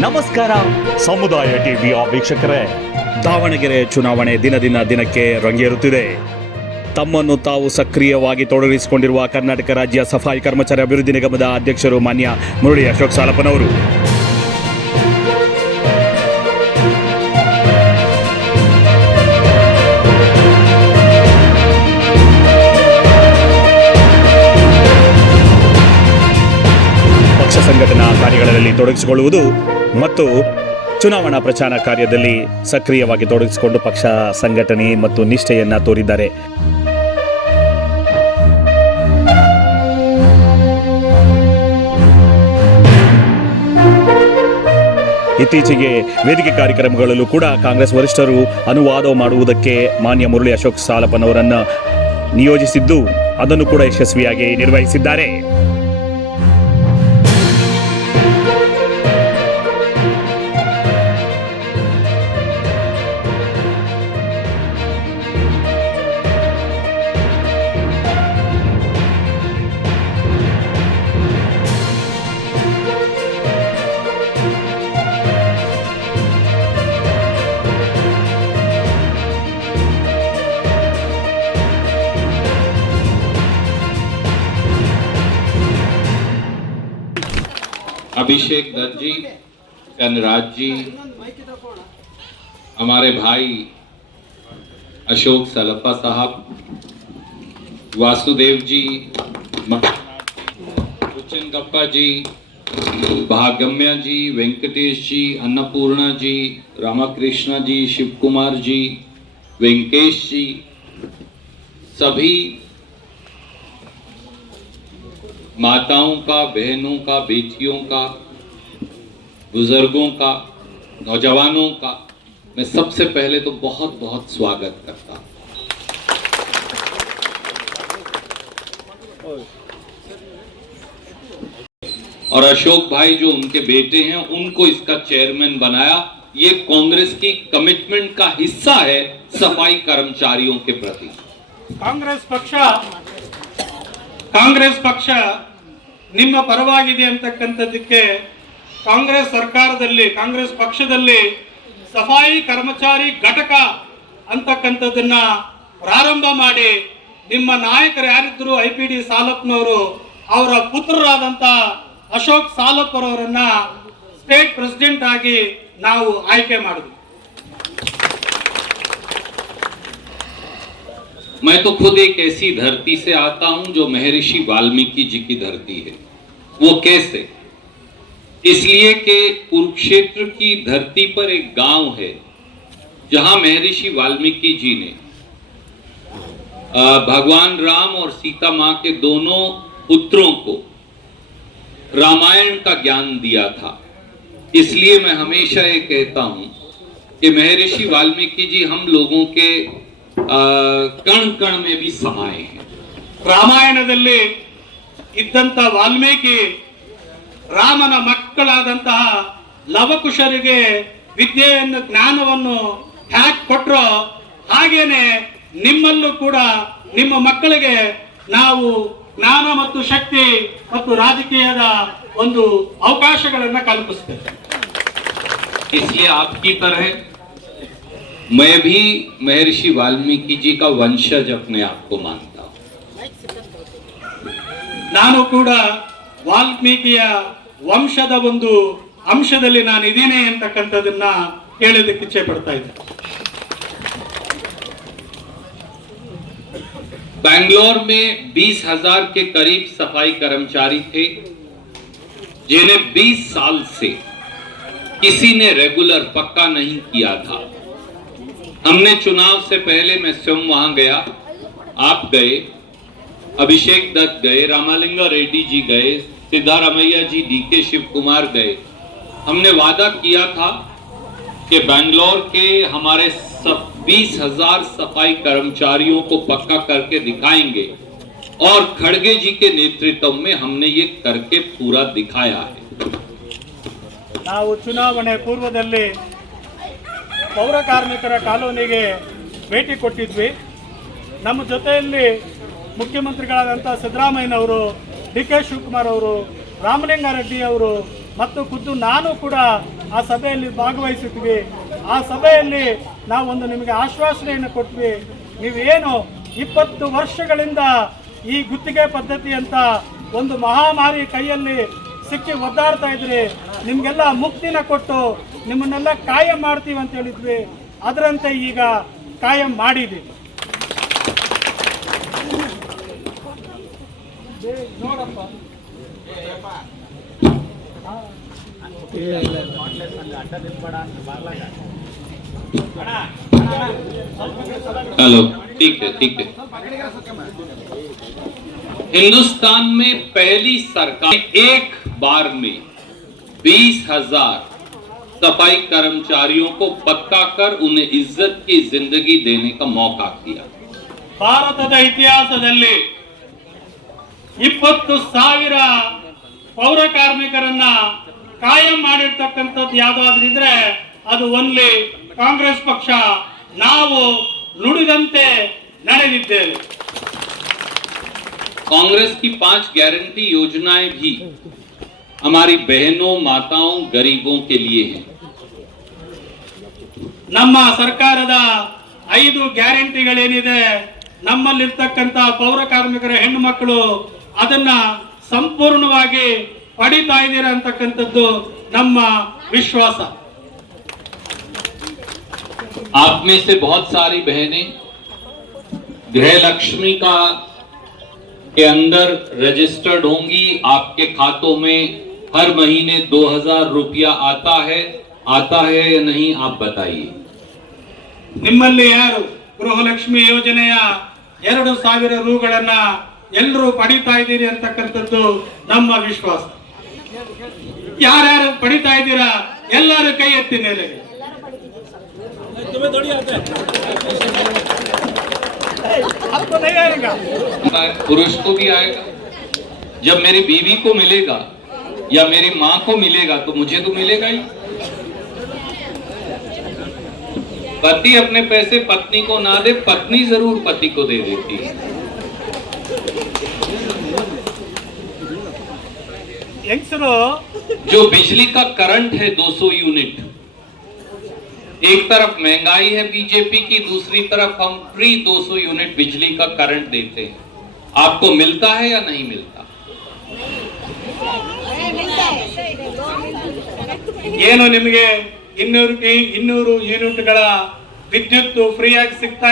ನಮಸ್ಕಾರ ಸಮುದಾಯ ಟಿವಿಯ ವೀಕ್ಷಕರೇ, ದಾವಣಗೆರೆ ಚುನಾವಣೆ ದಿನಕ್ಕೆ ರಂಗೇರುತ್ತಿದೆ. ತಮ್ಮನ್ನು ತಾವು ಸಕ್ರಿಯವಾಗಿ ತೊಡಗಿಸಿಕೊಂಡಿರುವ ಕರ್ನಾಟಕ ರಾಜ್ಯ ಸಫಾಯಿ ಕರ್ಮಚಾರಿ ಅಭಿವೃದ್ಧಿ ನಿಗಮದ ಅಧ್ಯಕ್ಷರು ಮಾನ್ಯ ಮುರಳಿ ಅಶೋಕ್ ಸಾಲಪ್ಪನವರು ಪಕ್ಷ ಸಂಘಟನಾ ಕಾರ್ಯಗಳಲ್ಲಿ ತೊಡಗಿಸಿಕೊಳ್ಳುವುದು ಮತ್ತು ಚುನಾವಣಾ ಪ್ರಚಾರ ಕಾರ್ಯದಲ್ಲಿ ಸಕ್ರಿಯವಾಗಿ ತೊಡಗಿಸಿಕೊಂಡು ಪಕ್ಷ ಸಂಘಟನೆ ಮತ್ತು ನಿಷ್ಠೆಯನ್ನು ತೋರಿದ್ದಾರೆ. ಇತ್ತೀಚೆಗೆ ವೇದಿಕೆ ಕಾರ್ಯಕ್ರಮಗಳಲ್ಲೂ ಕೂಡ ಕಾಂಗ್ರೆಸ್ ವರಿಷ್ಠರು ಅನುವಾದ ಮಾಡುವುದಕ್ಕೆ ಮಾನ್ಯ ಮುರಳಿ ಅಶೋಕ್ ಸಾಲಪ್ಪನವರನ್ನು ನಿಯೋಜಿಸಿದ್ದು ಅದನ್ನು ಕೂಡ ಯಶಸ್ವಿಯಾಗಿ ನಿರ್ವಹಿಸಿದ್ದಾರೆ. अभिषेक दत्त जी, कनराज जी, हमारे भाई अशोक सालप्पा साहब, वासुदेव जी, रुचिनगप्पा जी, भागम्या जी, वेंकटेश जी, अन्नपूर्णा जी, रामकृष्णा जी, शिव कुमार जी, वेंकेश जी, सभी माताओं का, बहनों का, बेटियों का, बुजुर्गों का, नौजवानों का मैं सबसे पहले तो बहुत बहुत स्वागत करता हूं. और अशोक भाई जो उनके बेटे हैं उनको इसका चेयरमैन बनाया, ये कांग्रेस की कमिटमेंट का हिस्सा है सफाई कर्मचारियों के प्रति. ಕಾಂಗ್ರೆಸ್ ಪಕ್ಷ ನಿಮ್ಮ ಪರವಾಗಿದೆ ಅಂತಕ್ಕಂಥದ್ದಕ್ಕೆ ಕಾಂಗ್ರೆಸ್ ಸರ್ಕಾರದಲ್ಲಿ, ಕಾಂಗ್ರೆಸ್ ಪಕ್ಷದಲ್ಲಿ ಸಫಾಯಿ ಕರ್ಮಚಾರಿ ಘಟಕ ಅಂತಕ್ಕಂಥದ್ದನ್ನ ಪ್ರಾರಂಭ ಮಾಡಿ ನಿಮ್ಮ ನಾಯಕರು ಯಾರಿದ್ರು IPD ಸಾಲಪ್ಪನವರು, ಅವರ ಪುತ್ರರಾದಂಥ ಅಶೋಕ್ ಸಾಲಪ್ಪರವರನ್ನ ಸ್ಟೇಟ್ ಪ್ರೆಸಿಡೆಂಟ್ ಆಗಿ ನಾವು ಆಯ್ಕೆ ಮಾಡಿದ್ವಿ. मैं तो खुद एक ऐसी धरती से आता हूं जो महर्षि वाल्मीकि जी की धरती है. वो कैसे? इसलिए कि कुरुक्षेत्र की धरती पर एक गांव है जहां महर्षि वाल्मीकि जी ने भगवान राम और सीता मां के दोनों पुत्रों को रामायण का ज्ञान दिया था. इसलिए मैं हमेशा ये कहता हूं कि महर्षि वाल्मीकि जी हम लोगों के कण कण में भी समाये हैं. ರಾಮಾಯಣದಲ್ಲಿ ಇದ್ದಂತ ವಾಲ್ಮೀಕಿ ರಾಮನ ಮಕ್ಕಳಾದಂತಹ ಲವಕುಶರಿಗೆ ವಿದ್ಯೆಯನ್ನು, ಜ್ಞಾನವನ್ನು ಹ್ಯಾಕ್ ಕೊಟ್ಟರೋ ಹಾಗೇನೆ ನಿಮ್ಮಲ್ಲೂ ಕೂಡ ನಿಮ್ಮ ಮಕ್ಕಳಿಗೆ ನಾವು ಜ್ಞಾನ ಮತ್ತು ಶಕ್ತಿ ಮತ್ತು ರಾಜಕೀಯದ ಒಂದು ಅವಕಾಶಗಳನ್ನು ಕಲ್ಪಿಸ್ತೇವೆ. इसलिए आपकी तरह मैं भी महर्षि वाल्मीकि जी का वंशज अपने आप को मानता हूं. ನಾನು ಕೂಡ ವಾಲ್ಮೀಕಿಯ ವಂಶದ ಒಂದು ಅಂಶದಲ್ಲಿ ನಾನು ಇದ್ದೀನಿ ಅಂತಕ್ಕಂಥದನ್ನ ಹೇಳೋದಕ್ಕೆ ಇಚ್ಛೆ ಪಡ್ತಾ ಇದ್ದೆ. बैंगलोर में 20,000 के करीब सफाई कर्मचारी थे जिन्हें 20 साल से किसी ने रेगुलर पक्का नहीं किया था. हमने चुनाव से पहले मैं स्वयं वहां गया, आप गए, अभिषेक दत्त गए, रामालिंगा रेड्डी जी गए, सिद्धारमैया जी, DK शिव कुमार गए. हमने वादा किया था कि बैंगलोर के हमारे 20,000 सफाई कर्मचारियों को पक्का करके दिखाएंगे और खड़गे जी के नेतृत्व में हमने ये करके पूरा दिखाया है. ನಾವು ಚುನಾವಣೆ ಪೂರ್ವದಲ್ಲಿ ಪೌರ ಕಾರ್ಮಿಕರ ಕಾಲೋನಿಗೆ ಭೇಟಿ ಕೊಟ್ಟಿದ್ವಿ. ನಮ್ಮ ಜೊತೆಯಲ್ಲಿ ಮುಖ್ಯಮಂತ್ರಿಗಳಾದಂಥ ಸಿದ್ದರಾಮಯ್ಯನವರು, DK ಶಿವಕುಮಾರ್ ಅವರು, ರಾಮಲಿಂಗಾರೆಡ್ಡಿ ಅವರು ಮತ್ತು ಖುದ್ದು ನಾನು ಕೂಡ ಆ ಸಭೆಯಲ್ಲಿ ಭಾಗವಹಿಸಿದ್ವಿ. ಆ ಸಭೆಯಲ್ಲಿ ನಾವೊಂದು ನಿಮಗೆ ಆಶ್ವಾಸನೆಯನ್ನು ಕೊಟ್ವಿ. ನೀವೇನು 20 ವರ್ಷಗಳಿಂದ ಈ ಗುತ್ತಿಗೆ ಪದ್ಧತಿ ಅಂತ ಒಂದು ಮಹಾಮಾರಿ ಕೈಯಲ್ಲಿ ಸಿಕ್ಕಿ ಒದ್ದಾಡ್ತಾ ಇದ್ರಿ, ನಿಮಗೆಲ್ಲ ಮುಕ್ತಿನ ಕೊಟ್ಟು ನಿಮ್ಮನ್ನೆಲ್ಲ ಕಾಯಂ ಮಾಡ್ತೀವಿ ಅಂತ ಹೇಳಿದ್ವಿ. ಅದರಂತೆ ಈಗ ಕಾಯಂ ಮಾಡಿದ್ದೀವಿ. ನೋಡಪ್ಪ, हेलो, ठीक है ठीक है। हिंदुस्तान में पहली सरकार एक बार में 20,000 सफाई कर्मचारियों को पक्का कर उन्हें इज्जत की जिंदगी देने का मौका किया। ಭಾರತದ ಇತಿಹಾಸದಲ್ಲಿ 20,000 ಪೌರ ಕಾರ್ಮಿಕರನ್ನ ಕಾಯಂ ಮಾಡಿರ್ತಕ್ಕಂಥದ್ದು ಯಾವ್ದಾದ್ರು ಇದ್ರೆ ಅದು ಒನ್ಲಿ ಕಾಂಗ್ರೆಸ್ ಪಕ್ಷ. ನಾವು ನುಡಿದಂತೆ ನಡೆದಿದ್ದೇವೆ. कांग्रेस की 5 गारंटी योजनाएं भी हमारी बहनों, माताओं, गरीबों के लिए हैं। ನಮ್ಮ ಸರ್ಕಾರದ 5 ಗ್ಯಾರಂಟಿಗಳೇನಿದೆ, ನಮ್ಮಲ್ಲಿರ್ತಕ್ಕಂಥ ಪೌರ ಕಾರ್ಮಿಕರ ಹೆಣ್ಣು ಮಕ್ಕಳು ಅದನ್ನ ಸಂಪೂರ್ಣವಾಗಿ ಪಡಿತಾ ಇದ್ದೀರಾ ಅಂತಕ್ಕಂಥದ್ದು ನಮ್ಮ ವಿಶ್ವಾಸ. आप में से बहुत सारी बहनें गृह लक्ष्मी का के अंदर रजिस्टर्ड होंगी। आपके खातों में हर महीने 2,000 रुपया आता है या नहीं, आप बताइए। ನಿಮ್ಮಲ್ಲಿ ಯಾರು ಗೃಹಲಕ್ಷ್ಮಿ ಯೋಜನೆಯ 2,000 ರೂಗಳನ್ನ ಎಲ್ಲರೂ ಪಡಿತಾ ಇದ್ದೀರಿ ಅಂತಕ್ಕಂಥದ್ದು ನಮ್ಮ ವಿಶ್ವಾಸ. ಯಾರ್ಯಾರು ಪಡಿತಾ ಇದ್ದೀರಾ ಎಲ್ಲರೂ ಕೈ ಎತ್ತಿ ಮೇಲೆ. पुरुष को भी आएगा। जब मेरी बीवी को मिलेगा या मेरी माँ को मिलेगा तो मुझे तो मिलेगा ही। पति अपने पैसे पत्नी को ना दे, पत्नी जरूर पति को दे देती है। ಹೆಂಗಸರು जो बिजली का करंट है 200 यूनिट, एक तरफ महंगाई है बीजेपी की, दूसरी तरफ हम फ्री 200 यूनिट बिजली का करंट देते हैं। आपको मिलता है या नहीं मिलता? ಏನು ನಿಮಗೆ 200 ಯೂನಿಟ್ಗಳ ವಿದ್ಯುತ್ ಫ್ರೀಯಾಗಿ ಸಿಗ್ತಾ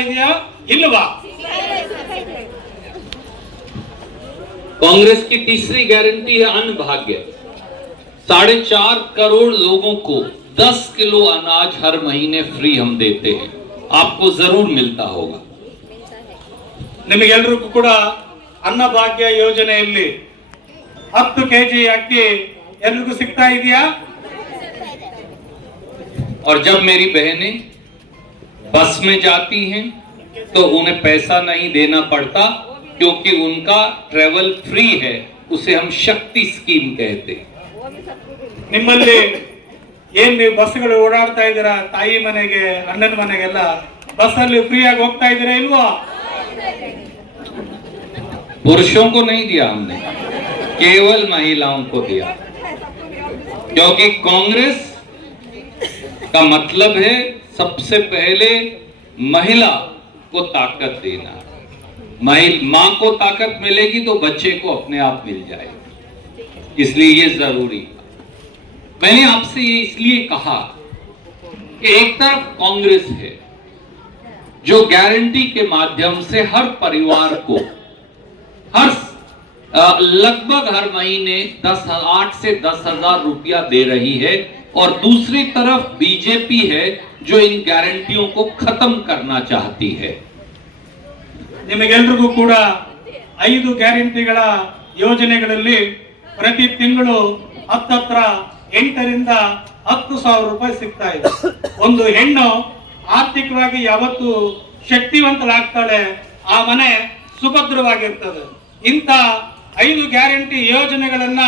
ಇದೆಯಾ ಇಲ್ವಾ? कांग्रेस की तीसरी गारंटी है अन्न भाग्य। 4.5 करोड़ लोगों को 10 किलो अनाज हर महीने फ्री हम देते हैं। आपको जरूर मिलता होगा। ನಿಮಗೆಲ್ಲರಿಗೂ ಕೂಡ ಅನ್ನಭಾಗ್ಯ ಯೋಜನೆಯಲ್ಲಿ 10 ಕೆಜಿ ಅಕ್ಕಿ ಎಲ್ಲರಿಗೂ ಸಿಗ್ತಾ ಇದೆಯಾ? और जब मेरी बहनें बस में जाती हैं तो उन्हें पैसा नहीं देना पड़ता, क्योंकि उनका ट्रेवल फ्री है। उसे हम शक्ति स्कीम कहते हैं। ನಿಮ್ಮಲ್ಲಿ ಏನ್ ನೀವು ಬಸ್ಗಳು ಓಡಾಡ್ತಾ ಇದ್ದೀರಾ, ತಾಯಿ ಮನೆಗೆ ಅಣ್ಣನ ಮನೆಗೆಲ್ಲ ಬಸ್ಸಲ್ಲಿ ಫ್ರೀ ಆಗಿ ಹೋಗ್ತಾ ಇದ್ದೀರಾ ಇಲ್ವಾ? पुरुषों को नहीं दिया हमने, केवल महिलाओं को दिया, क्योंकि कांग्रेस का मतलब है सबसे पहले महिला को ताकत देना। मां को ताकत मिलेगी तो बच्चे को अपने आप मिल जाएगी, इसलिए ये जरूरी। मैंने आपसे ये इसलिए कहा कि एक तरफ कांग्रेस है जो गारंटी के माध्यम से हर परिवार को लगभग हर महीने 8 से 10,000 रुपया दे रही है, और दूसरी तरफ बीजेपी है जो इन गारंटियों को खत्म करना चाहती है। ನಿಮಗೆಲ್ಲರಿಗೂ ಕೂಡ 5 ಗ್ಯಾರಂಟಿಗಳ ಯೋಜನೆಗಳಲ್ಲಿ ಪ್ರತಿ ತಿಂಗಳು ಹತ್ತತ್ರ 8 ರಿಂದ 10,000 ರೂಪಾಯಿ ಸಿಗ್ತಾ ಇದೆ. ಒಂದು ಹೆಣ್ಣು ಆರ್ಥಿಕವಾಗಿ ಯಾವತ್ತು ಶಕ್ತಿವಂತಳಾಗ್ತಾಳೆ, ಆ ಮನೆ ಸುಭದ್ರವಾಗಿರ್ತದೆ. ಇಂಥ 5 ಗ್ಯಾರಂಟಿ ಯೋಜನೆಗಳನ್ನ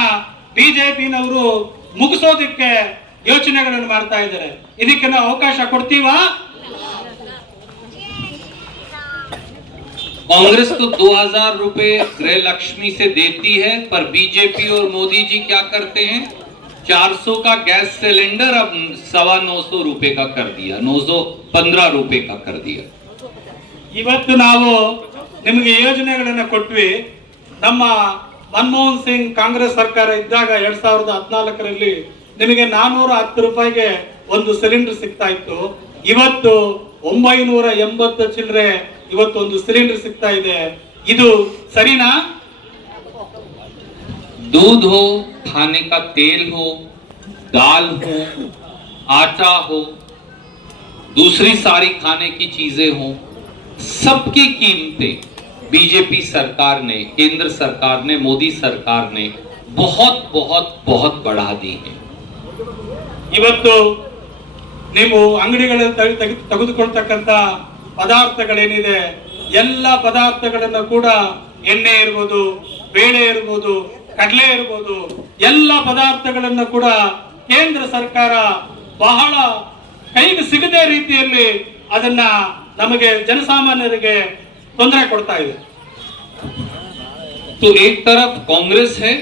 ಬಿಜೆಪಿನವರು ಮುಗಿಸೋದಕ್ಕೆ ಯೋಚನೆಗಳನ್ನು ಮಾಡ್ತಾ ಇದ್ದಾರೆ. ಇದಕ್ಕೆ ನಾವು ಅವಕಾಶ ಕೊಡ್ತೀವಾ? कांग्रेस तो 2,000 रुपए गृह लक्ष्मी से देती है, पर बीजेपी और मोदी जी क्या करते हैं? 400 का गैस सिलेंडर अब 950 रुपए का कर दिया, 915 रुपए का कर दिया। ಇವತ್ತು ನಾವು ನಿಮಗೆ ಯೋಜನೆಗಳನ್ನ ಕೊಟ್ವಿ. ನಮ್ಮ ಮನಮೋಹನ್ ಸಿಂಗ್ ಕಾಂಗ್ರೆಸ್ ಸರ್ಕಾರ ಇದ್ದಾಗ 2014ರಲ್ಲಿ ನಿಮಗೆ 410 ರೂಪಾಯಿಗೆ ಒಂದು ಸಿಲಿಂಡರ್ ಸಿಗ್ತಾ ಇತ್ತು. ಇವತ್ತು 980 ಚಿಲ್ಲರೆ ಇವತ್ತು ಒಂದು ಸಿಲಿಂಡರ್ ಸಿಗ್ತಾ ಇದೆ. ಇದು ಸರಿನಾ? दूध हो, खाने का तेल हो, दाल हो, आटा हो, दूसरी सारी खाने की चीजें हो, सबकी कीमतें बीजेपी सरकार ने, केंद्र सरकार ने, मोदी सरकार ने बहुत बहुत बहुत बढ़ा दी है। ಇವತ್ತು ನೀವು ಅಂಗಡಿಗಳಲ್ಲಿ ತೆಗೆದುಕೊಳ್ತಕ್ಕಂಥ ಪದಾರ್ಥಗಳೇನಿದೆ ಎಲ್ಲ ಪದಾರ್ಥಗಳನ್ನು ಕೂಡ ಎಣ್ಣೆ ಇರ್ಬೋದು, ಬೇಳೆ ಇರ್ಬೋದು, ಕಡಲೆ ಇರ್ಬೋದು, ಎಲ್ಲ ಪದಾರ್ಥಗಳನ್ನು ಕೂಡ ಕೇಂದ್ರ ಸರ್ಕಾರ ಬಹಳ ಕೈಗೆ ಸಿಗದ ರೀತಿಯಲ್ಲಿ ಅದನ್ನ ನಮಗೆ ಜನಸಾಮಾನ್ಯರಿಗೆ ತೊಂದರೆ ಕೊಡ್ತಾ ಇದೆ. तो एक तरफ कांग्रेस है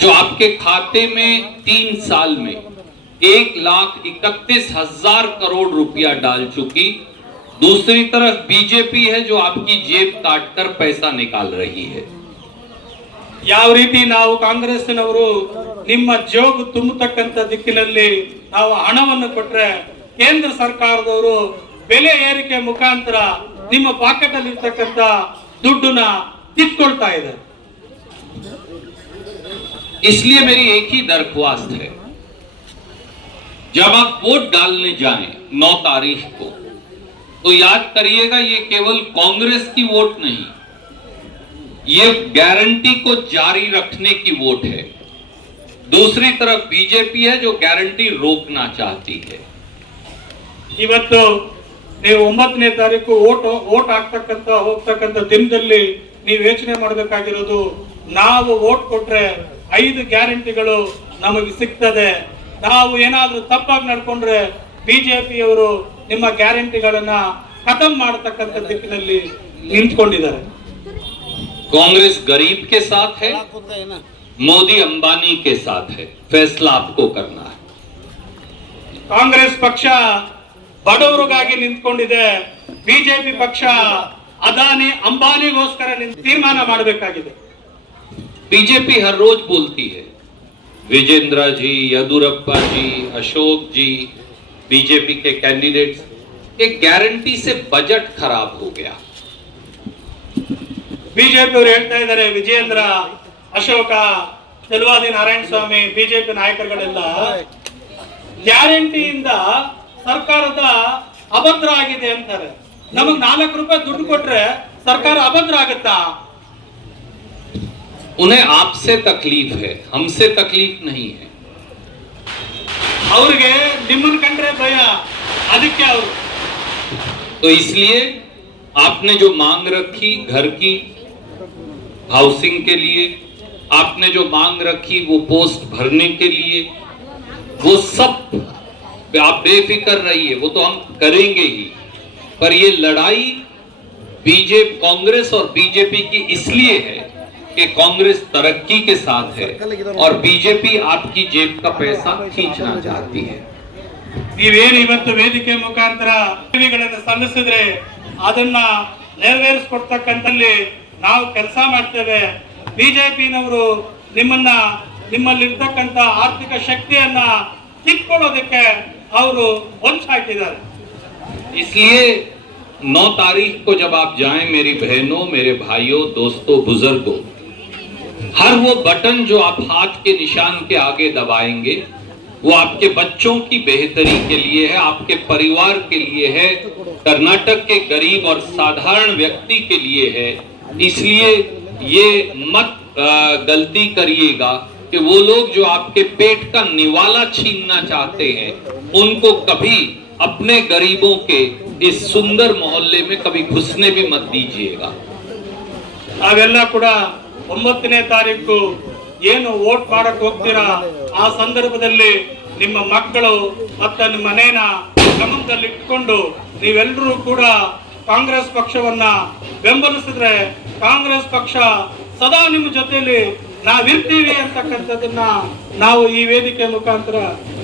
जो आपके खाते में 3 साल में 1,31,000 करोड़ रुपया डाल चुकी, दूसरी तरफ बीजेपी है जो आपकी जेब काटकर पैसा निकाल रही है। ಯಾವ ರೀತಿ ನಾವು ಕಾಂಗ್ರೆಸ್ಸಿನವರು ನಿಮ್ಮ ಜೋಗು ತುಂಬತಕ್ಕಂಥ ದಿಕ್ಕಿನಲ್ಲಿ ನಾವು ಹಣವನ್ನು ಕೊಟ್ರೆ, ಕೇಂದ್ರ ಸರ್ಕಾರದವರು ಬೆಲೆ ಏರಿಕೆ ಮುಖಾಂತರ ನಿಮ್ಮ ಪಾಕೆಟ್ ಅಲ್ಲಿ ಇರ್ತಕ್ಕಂಥ ದುಡ್ಡನ್ನ ಕಿತ್ಕೊಳ್ತಾ ಇದ್ದಾರೆ. इसलिए मेरी एक ही दरख्वास्त है, जब आप वोट डालने जाएं 9 तारीख को, तो याद करिएगा ये केवल कांग्रेस की वोट नहीं, ये गारंटी को जारी रखने की वोट है। दूसरी तरफ बीजेपी है जो गारंटी रोकना चाहती है। ಇವತ್ತು ನೀವು 9ನೇ ತಾರೀಕು ವೋಟ್ ಹಾಕ್ತಕ್ಕಂಥ ಹೋಗ್ತಕ್ಕಂಥ ದಿನದಲ್ಲಿ ನೀವು ಯೋಚನೆ ಮಾಡಬೇಕಾಗಿರೋದು, ನಾವು ವೋಟ್ ಕೊಟ್ರೆ 5 ಗ್ಯಾರಂಟಿಗಳು ನಮಗೆ ಸಿಗ್ತದೆ. ನಾವು ಏನಾದ್ರೂ ತಪ್ಪಾಗಿ ನಡ್ಕೊಂಡ್ರೆ ಬಿಜೆಪಿಯವರು ನಿಮ್ಮ ಗ್ಯಾರಂಟಿಗಳನ್ನ ಖತಮ್ ಮಾಡತಕ್ಕಂಥ ದಿಕ್ಕಿನಲ್ಲಿ ನಿಂತ್ಕೊಂಡಿದ್ದಾರೆ. कांग्रेस गरीब के साथ है, मोदी अंबानी के साथ है, फैसला आपको करना है। ಕಾಂಗ್ರೆಸ್ ಪಕ್ಷ ಬಡವರಿಗಾಗಿ ನಿಂತ್ಕೊಂಡಿದೆ, ಬಿಜೆಪಿ ಪಕ್ಷ ಅದಾನಿ ಅಂಬಾನಿಗೋಸ್ಕರ ತೀರ್ಮಾನ ಮಾಡಬೇಕಾಗಿದೆ. बीजेपी हर रोज बोलती है, विजेंद्र जी, येदुरप्पा जी, अशोक जी, बीजेपी के कैंडिडेट्स, एक गारंटी से बजट खराब हो गया। ಬಿಜೆಪಿ ಅವರು ಹೇಳ್ತಾ ಇದ್ದಾರೆ, ವಿಜೇಂದ್ರ, ಅಶೋಕ, ಚೆಲುವಾದಿ ನಾರಾಯಣ ಸ್ವಾಮಿ, ಬಿಜೆಪಿ ನಾಯಕರುಗಳೆಲ್ಲ ಗ್ಯಾರಂಟಿಯಿಂದ ಸರ್ಕಾರದ ಅಭದ್ರ ಆಗಿದೆ ಅಂತಾರೆ. ನಮಗ್ 4 ರೂಪಾಯಿ ದುಡ್ಡು ಕೊಟ್ರೆ ಸರ್ಕಾರ ಅಭದ್ರ ಆಗುತ್ತಾ? उन्हें आपसे तकलीफ है, हमसे तकलीफ नहीं है। ಅವ್ರಿಗೆ ನಿಮ್ಮನ್ನ ಕಂಡ್ರೆ ಭಯ, ಅದಕ್ಕೆ ಅವರು. तो इसलिए आपने जो मांग रखी घर की, हाउसिंग के लिए, आपने जो मांग रखी वो पोस्ट भरने के लिए, वो सब आप बेफिक्र रहिए, वो तो हम करेंगे ही। पर ये लड़ाई बीजेपी, कांग्रेस और बीजेपी की इसलिए है कि कांग्रेस तरक्की के साथ है और बीजेपी आपकी जेब का पैसा खींचना चाहती है। ನೀವೇನು ಇವತ್ತು ವೇದಿಕೆ ಮುಖಾಂತರ ಸೇವೆಗಳನ್ನು ಸಲ್ಲಿಸಿದ್ರೆ ಅದನ್ನ ನೆರವೇರಿಸಿಕೊಡ್ತಕ್ಕಂಥಲ್ಲಿ ನಾವು ಕೆಲಸ ಮಾಡ್ತೇವೆ. ಬಿಜೆಪಿನವರು ನಿಮ್ಮಲ್ಲಿರ್ತಕ್ಕಂಥ ಆರ್ಥಿಕ ಶಕ್ತಿಯನ್ನ ಕಿತ್ಕೊಳ್ಳೋದಕ್ಕೆ ಅವರು ಹೊಂಚು ಹಾಕಿದ್ದಾರೆ. इसलिए 9 तारीख को जब आप जाएं, मेरी बहनों, मेरे भाइयों, दोस्तों, बुजुर्गों, हर वो बटन जो आप हाथ के निशान के आगे दबाएंगे वो आपके बच्चों की बेहतरी के लिए है, आपके परिवार के लिए है, कर्नाटक के गरीब और साधारण व्यक्ति के लिए है। इसलिए ये मत गलती करिएगा कि वो लोग जो आपके पेट का निवाला छीनना चाहते हैं उनको कभी अपने गरीबों के इस सुंदर मोहल्ले में कभी घुसने भी मत दीजिएगा। ನಾವೆಲ್ಲ ಕೂಡ 9ನೇ ತಾರೀಕು ಏನು ವೋಟ್ ಮಾಡಕ್ ಹೋಗ್ತೀರಾ, ಆ ಸಂದರ್ಭದಲ್ಲಿ ನಿಮ್ಮ ಮಕ್ಕಳು ಮತ್ತು ನಿಮ್ಮ ಮನೇನ ಗಮನದಲ್ಲಿ ಇಟ್ಕೊಂಡು ನೀವೆಲ್ಲರೂ ಕೂಡ ಕಾಂಗ್ರೆಸ್ ಪಕ್ಷವನ್ನ ಬೆಂಬಲಿಸಿದ್ರೆ ಕಾಂಗ್ರೆಸ್ ಪಕ್ಷ ಸದಾ ನಿಮ್ಮ ಜೊತೆಯಲ್ಲಿ ನಾವಿರ್ತೀವಿ ಅಂತಕ್ಕಂಥದ್ದನ್ನ ನಾವು ಈ ವೇದಿಕೆ ಮುಖಾಂತರ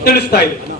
ತಿಳಿಸ್ತಾ ಇದ್ದೀವಿ.